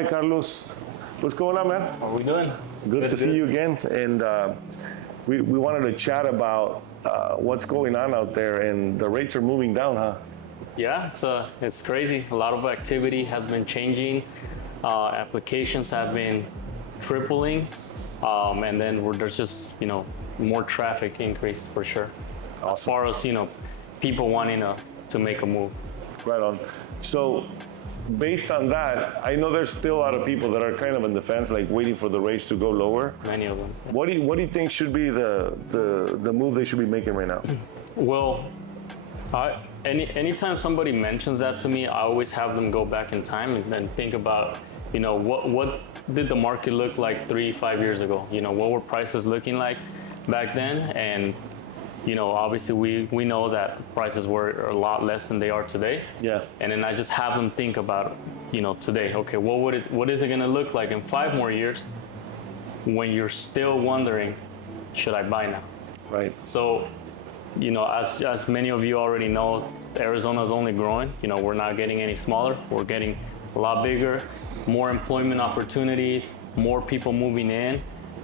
right, Carlos. What's going on, man? How are we doing? Good to see you again. And we wanted to chat about what's going on out there, and the rates are moving down, huh? Yeah, it's crazy. A lot of activity has been changing. Applications have been tripling, and then there's just more traffic increase for sure. Awesome. As far as people wanting to make a move. Right on. So, based on that, I know there's still a lot of people that are kind of on the fence, like waiting for the rates to go lower. Many of them. What do you think should be the move they should be making right now? Well, anytime somebody mentions that to me, I always have them go back in time and think about, what did the market look like 3-5 years ago? What were prices looking like back then? And obviously we know that prices were a lot less than they are today. Yeah. And then I just have them think about, today. Okay, what is it going to look like in 5 more years when you're still wondering, should I buy now? Right. So, as many of you already know, Arizona is only growing. We're not getting any smaller. We're getting a lot bigger, more employment opportunities, more people moving in,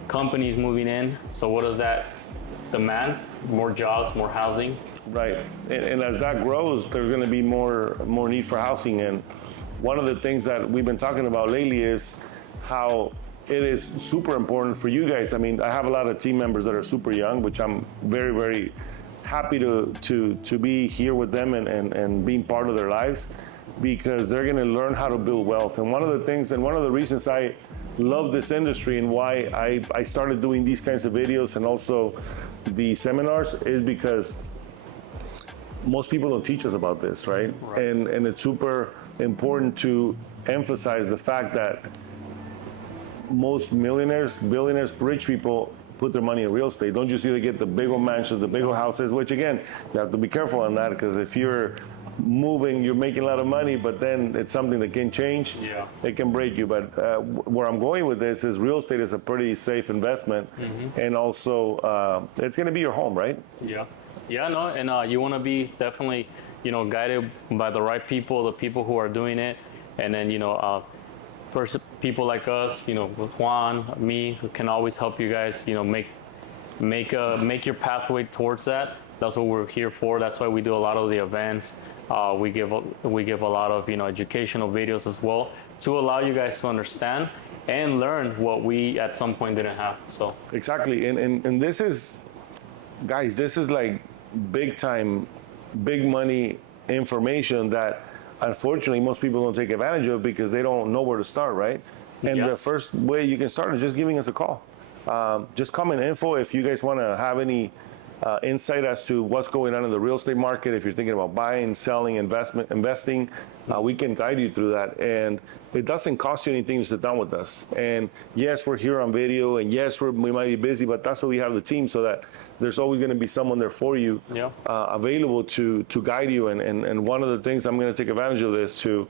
companies moving in. So what does that demand? More jobs, more housing. Right. And as that grows, there's going to be more need for housing. And one of the things that we've been talking about lately is how it is super important for you guys. I mean, I have a lot of team members that are super young, which I'm very, very happy to be here with them and being part of their lives, because they're going to learn how to build wealth. And one of the things, and one of the reasons I love this industry and why I started doing these kinds of videos and also the seminars is because most people don't teach us about this, right? And it's super important to emphasize the fact that most millionaires, billionaires, rich people put their money in real estate. Don't you see they get the big old mansions, the big old houses, which again, you have to be careful on that, because if you're moving, you're making a lot of money, but then it's something that can change. Yeah. It can break you. But where I'm going with this is real estate is a pretty safe investment. And also it's going to be your home, right? Yeah, no, and you want to be definitely, guided by the right people, the people who are doing it. And then, people like us, Juan, me, who can always help you guys, make your pathway towards that. That's what we're here for. That's why we do a lot of the events. We give a lot of educational videos as well to allow you guys to understand and learn what we at some point didn't have. So exactly, and this is, guys, this is like big time, big money information that unfortunately most people don't take advantage of because they don't know where to start, right? And the first way you can start is just giving us a call. Just comment info if you guys want to have any insight as to what's going on in the real estate market. If you're thinking about buying, selling, investing, we can guide you through that. And it doesn't cost you anything to sit down with us. And yes, we're here on video, and yes, we might be busy, but that's why we have the team, so that there's always going to be someone there for you, available to guide you. And one of the things, I'm going to take advantage of this to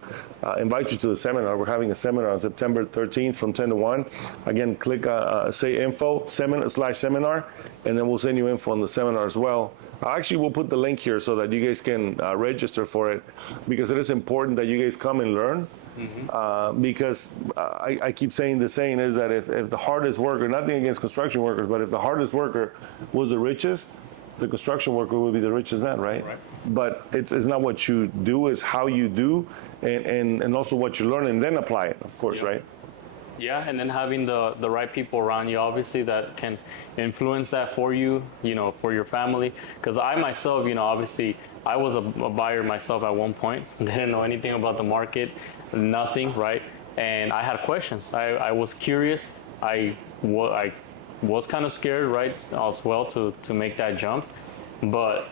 invite you to the seminar. We're having a seminar on September 13th from 10 to 1. Again, click say info /seminar, and then we'll send you info on the seminar as well. Actually, we'll put the link here so that you guys can register for it, because it is important that you guys come and learn. Because I keep saying the saying is that if the hardest worker, nothing against construction workers, but if the hardest worker was the richest, the construction worker would be the richest man, right? But it's not what you do, it's how you do, and also what you learn and then apply it, of course, right? Yeah, and then having the right people around you, obviously, that can influence that for you, for your family. Because I myself, obviously, I was a buyer myself at one point. Didn't know anything about the market, nothing, right? And I had questions. I was curious. I was kind of scared, right, as well, to make that jump. But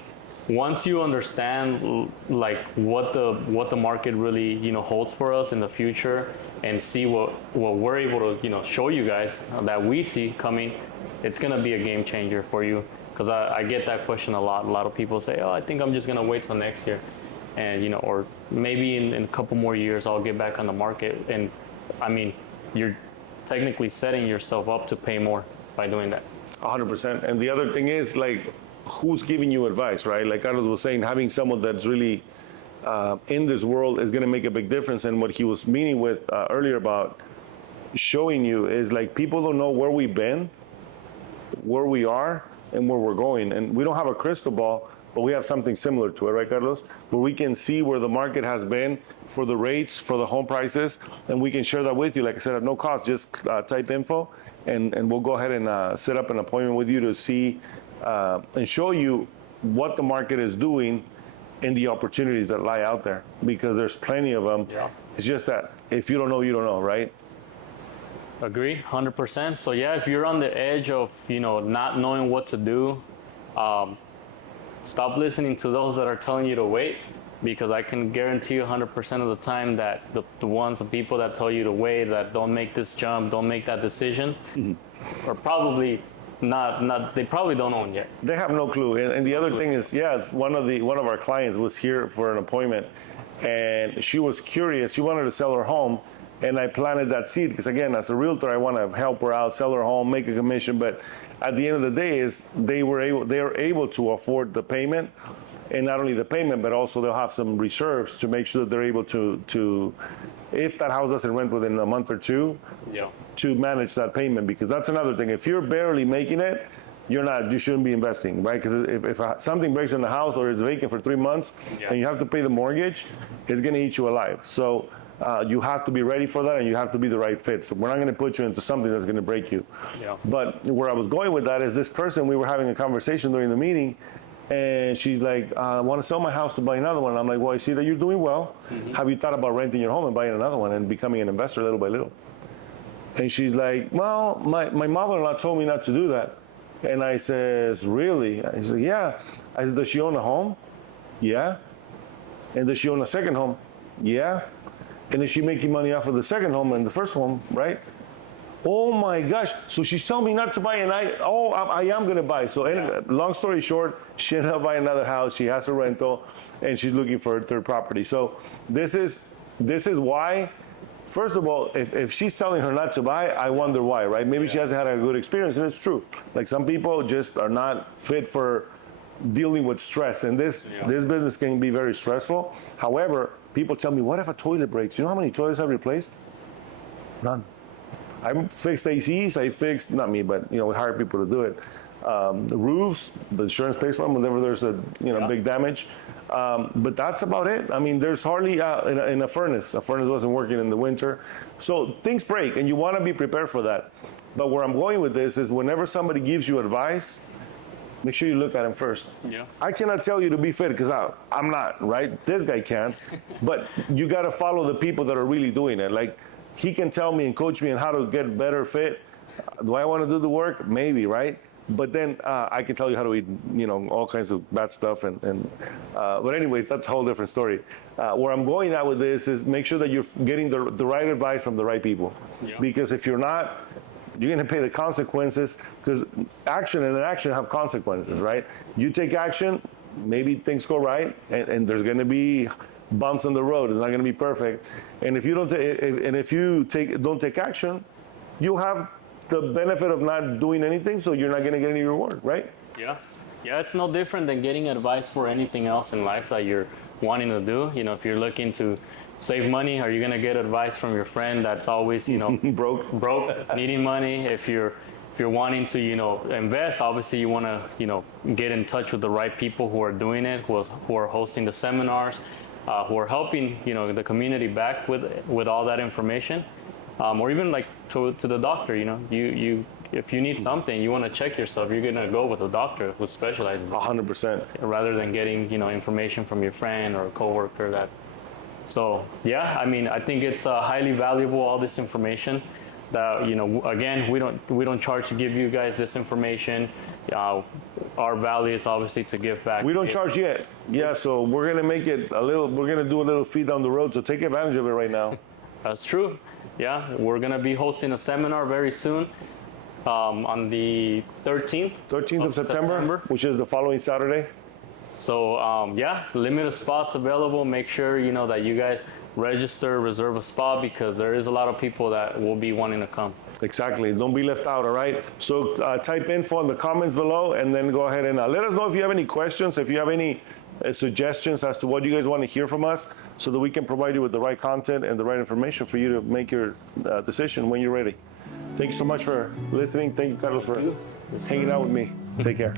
once you understand like what the market really holds for us in the future, and see what we're able to show you guys that we see coming, it's gonna be a game changer for you. Because I get that question a lot. A lot of people say, "Oh, I think I'm just gonna wait till next year," and or maybe in a couple more years I'll get back on the market. And I mean, you're technically setting yourself up to pay more by doing that. 100%. And the other thing is, like, who's giving you advice, right? Like Carlos was saying, having someone that's really in this world is going to make a big difference. And what he was meaning with earlier about showing you is like people don't know where we've been, where we are, and where we're going. And we don't have a crystal ball, but we have something similar to it, right, Carlos? Where we can see where the market has been for the rates, for the home prices, and we can share that with you. Like I said, at no cost, just type info, and we'll go ahead and set up an appointment with you to see and show you what the market is doing and the opportunities that lie out there, because there's plenty of them. Yeah. It's just that if you don't know, you don't know, right? Agree, 100%. So yeah, if you're on the edge of, not knowing what to do, stop listening to those that are telling you to wait, because I can guarantee you 100% of the time that the people that tell you to wait, that don't make this jump, don't make that decision, are probably not, they probably don't own yet. They have no clue. And the other thing is, it's one of our clients was here for an appointment, and she was curious. She wanted to sell her home, and I planted that seed because, again, as a realtor, I want to help her out, sell her home, make a commission. But at the end of the day, they are able to afford the payment, and not only the payment, but also they'll have some reserves to make sure that they're able to if that house doesn't rent within a month or two, to manage that payment. Because that's another thing. If you're barely making it, you shouldn't be investing, right? Because if something breaks in the house or it's vacant for 3 months and you have to pay the mortgage, it's going to eat you alive. So you have to be ready for that, and you have to be the right fit. So we're not going to put you into something that's going to break you. But where I was going with that is this person, we were having a conversation during the meeting, and she's like, I want to sell my house to buy another one. And I'm like, well, I see that you're doing well. Have you thought about renting your home and buying another one and becoming an investor little by little? And she's like, well, my mother-in-law told me not to do that. And I says, really? I said, yeah. I said, does she own a home? Yeah. And does she own a second home? Yeah. And is she making money off of the second home and the first home, right? Oh my gosh. So she's telling me not to buy, and I am going to buy. So long story short, she ended up buying another house. She has a rental, and she's looking for a third property. So this is why, first of all, if she's telling her not to buy, I wonder why, right? Maybe she hasn't had a good experience, and it's true. Like some people just are not fit for dealing with stress, and this business can be very stressful. However, people tell me, what if a toilet breaks? You know how many toilets I've replaced? None. I fixed ACs, not me, but we hire people to do it. The roofs, the insurance pays for them whenever there's a big damage. But that's about it. I mean, there's hardly in a furnace. A furnace wasn't working in the winter. So things break, and you want to be prepared for that. But where I'm going with this is whenever somebody gives you advice, make sure you look at them first. I cannot tell you to be fit because I'm not, right? This guy can. But you got to follow the people that are really doing it. Like, he can tell me and coach me on how to get better fit. Do I want to do the work? Maybe, right? But then I can tell you how to eat, all kinds of bad stuff. But anyways, that's a whole different story. Where I'm going at with this is make sure that you're getting the right advice from the right people. Because if you're not, you're going to pay the consequences, because action and inaction have consequences, right? You take action, maybe things go right, and there's going to be bumps on the road. It's not going to be perfect. And if you don't don't take action, you have the benefit of not doing anything, so you're not going to get any reward, right? Yeah, it's no different than getting advice for anything else in life that you're wanting to do. If you're looking to save money, are you going to get advice from your friend that's always, broke, needing money? If you're wanting to, invest, obviously you want to, get in touch with the right people who are doing it, who are hosting the seminars, who are helping, the community back with all that information. Or even like to the doctor, if you need something, you want to check yourself, you're going to go with a doctor who specializes in it. 100%. Rather than getting, information from your friend or a coworker So, I mean, I think it's highly valuable, all this information that, again, we don't charge to give you guys this information. Our value is obviously to give back. We don't charge yet. So we're going to make it we're going to do a little fee down the road. So take advantage of it right now. That's true. We're going to be hosting a seminar very soon on the 13th. 13th of September, which is the following Saturday. So, limited spots available. Make sure, that you guys register, reserve a spot, because there is a lot of people that will be wanting to come. Exactly. Don't be left out, all right? So type info in the comments below, and then go ahead and let us know if you have any questions, if you have any suggestions as to what you guys want to hear from us so that we can provide you with the right content and the right information for you to make your decision when you're ready. Thank you so much for listening. Thank you, Carlos, for hanging out with me. Take care.